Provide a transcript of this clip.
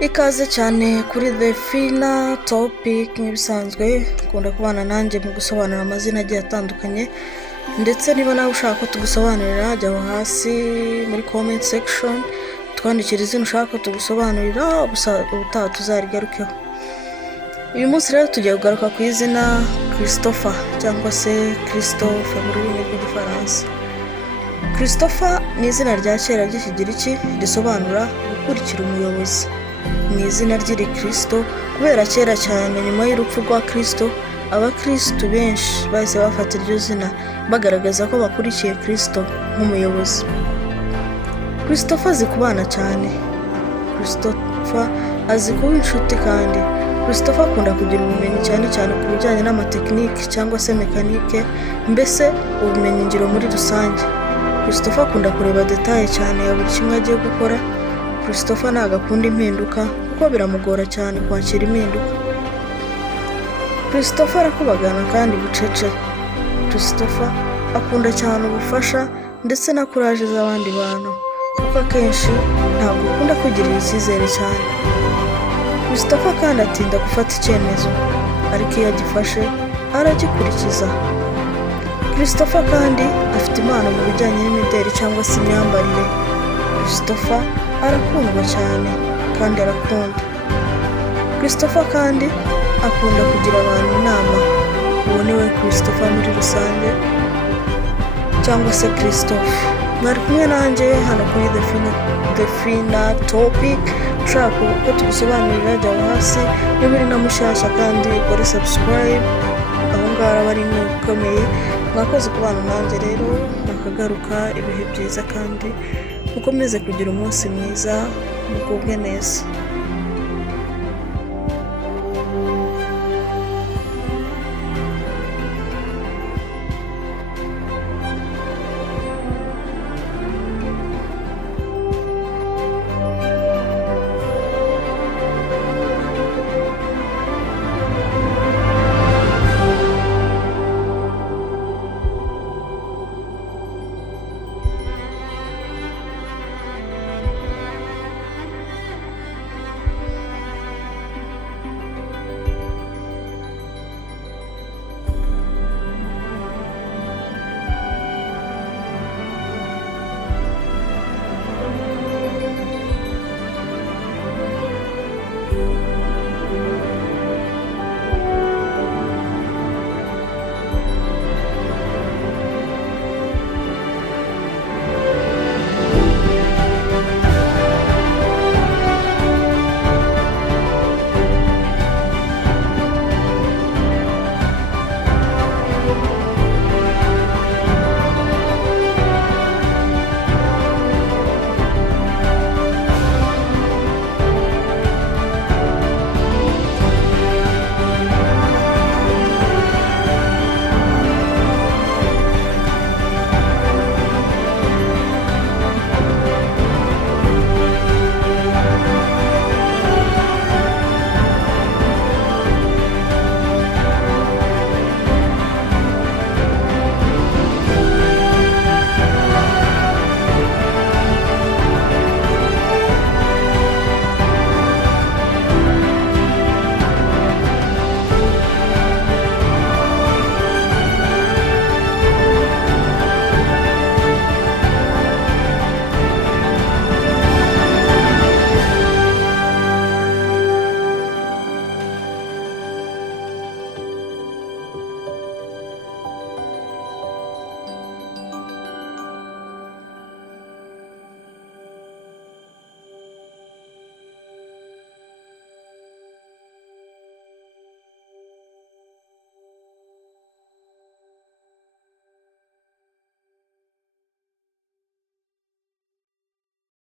Ikaze cyane kuri The Fina Topic. Nk'ibisanzwe ukunda kubana nanjye mu gusobanura amazina agiye atandukanye, ndetse niba nawe ushaka ko tugusobanurira jya aho hasi muri comment section twandikira izina ushaka ko tugusobanurira, ubutaha tuzarigarukeho. Uyu munsi rero tugiye kugaruka ku izina Christopher cyangwa se Christophe mu rurimi rw'igifaransa. Christopher ni izina rya kera ry'ikigiriki risobanura gukurikira umuyobozi. Ni izina ry'iri Kristo kubera kera cyane nyuma y'urupfu rwa Kristo abakristo benshi bahise bafata iryo zina bagaragaza ko bakurikiye Kristo nk'umuyobozi. Christopher azi kubana cyane. Christopher azi kuba inshuti kandi Christopher akunda kugira ubumenyi cyane cyane ku bijyanye n'amatekinike cyangwa se mekanike, mbese ubumenyi ngiro muri rusange. Christopher akunda kureba detaye cyane ya buri kimwe agiye gukora. Christopher ntabwo akunda impinduka kuko biramugora cyane kwakira impinduka. Christopher arakubagana kandi bucece. Christopher akunda cyane ubufasha ndetse na kuraje z'abandi bantu kuko akenshi ntabwo akunda kwigirira icyizere cyane. Christopher kandi atinda gufata icyemezo, ariko iyo agifashe aragikurikiza. Christopher kandi afite impano mu bijyanye n'imideli cyangwa se imyambarire. Christopher arakundwa cyane kandi arakunda. Christopher kandi akunda kugira abantu inama. Uwo ni we Christopher muri rusange cyangwa se Christophe. Mwari kumwe nanjye hano kuri The Fina Topic. Ushaka ko tugusobanurira jya aho hasi, niba uri na mushyashya kandi ukore subscribe. Aho ngaho aba ari inkuru ikomeye. Mwakoze kubana nanjye rero, nakagaruka. Ibihe byiza kandi mukomeze kugira umunsi mwiza, mugubwe neza.